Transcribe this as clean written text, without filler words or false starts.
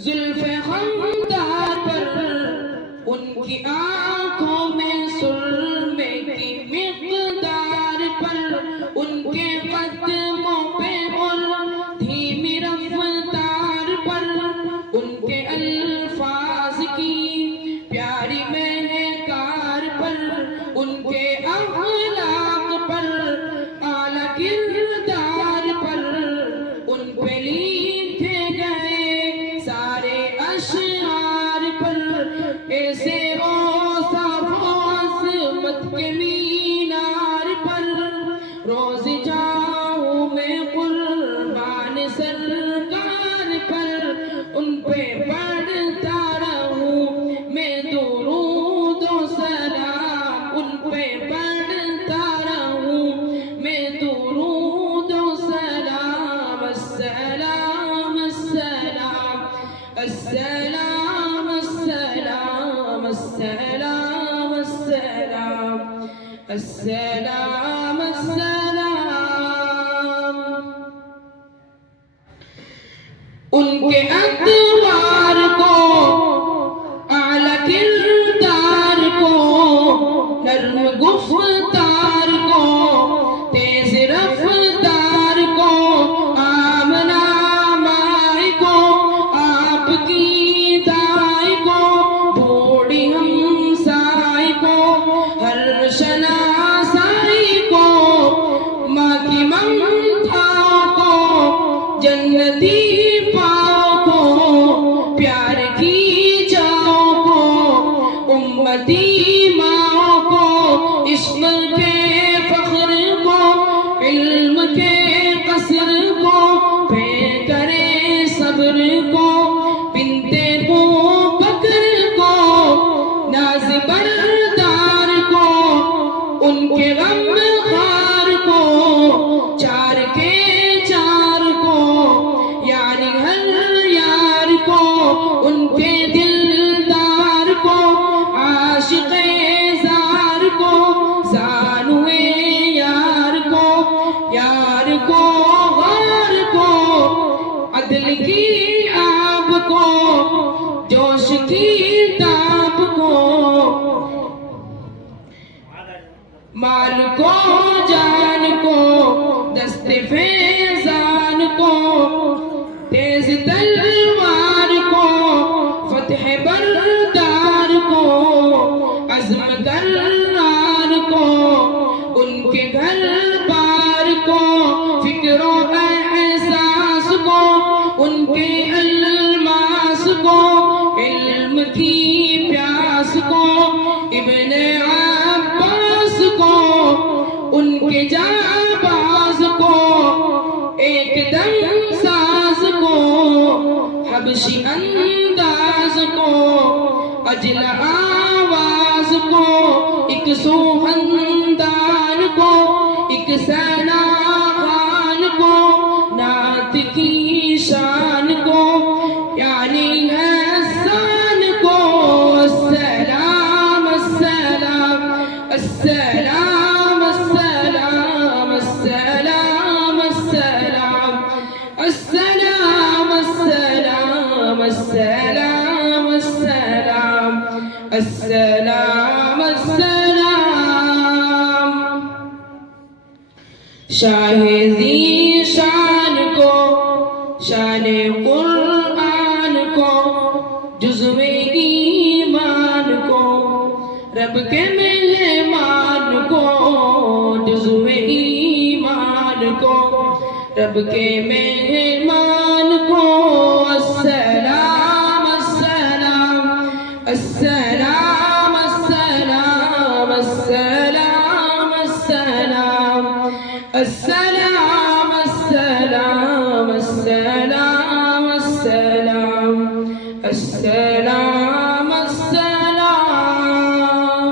زلف خمدار پر ان کی آنکھوں میں سرمے کی مقدار پر ان کے قدموں پہ اور دھیمی رفتار پر ان کے الفاظ کی پیاری مہکار پر ان کے اخلاق پر اعلیٰ کردار پر ان پہ لکھے گئے سارے اشعار پر ایسے اوصاف و عظمت کے مینار پر روز جاؤں میں قربان سرکار پر ان پہ پڑھتا رہوں میں درود و سلام ان پہ پڑھتا رہوں میں درود و سلام السلام السلام السلام السلام السلام السلام السلام السلام ان کے ادوار کو اعلیٰ کردار کو نرم گفتار کو تیز رفتار کو آمنہ مائی کو آپ کی دائی کو بوڑھی ہمسائی کو ہر شناسائی کو ماں کی ممتاؤں کو جنتی پاؤں کو پیار کی جاؤں کو امتی ماؤں کو عشق کے فخر کو علم کے قصر کو پیکرے صبر کو بنتے کو بکر کو ناز بردار کو ان کے غم خار کو چار کے چار کو یعنی ہر یار کو ان کے دلدار کو عاشق زار کو زانوے یار کو غار کو عدل کی آب کو جوش کی تاب کو مال کو جان کو دست فیضان کو تیز تلوار کو فتح بردار کو عزم کرار کو ان کے گھر بار کو فکر و احساس کو ان کے الماس کو علم کی پیاس کو ابن عباس کو ان کے جانباز کو ایک دم ساز کو حبشی انداز کو اجل آواز کو ایک سوہندان کو ایک سنا خان کو نعت کی شان کو یعنی احسان کو السلام السلام السلام السلام السلام السلام السلام السلام السلام السلام السلام السلام شاہ ذی شان کو شان قرآن کو جزو ایمان کو رب کے مہمان کو جزو ایمان کو رب کے مہمان کو السلام السلام السلام السلام السلام السلام السلام السلام السلام السلام السلام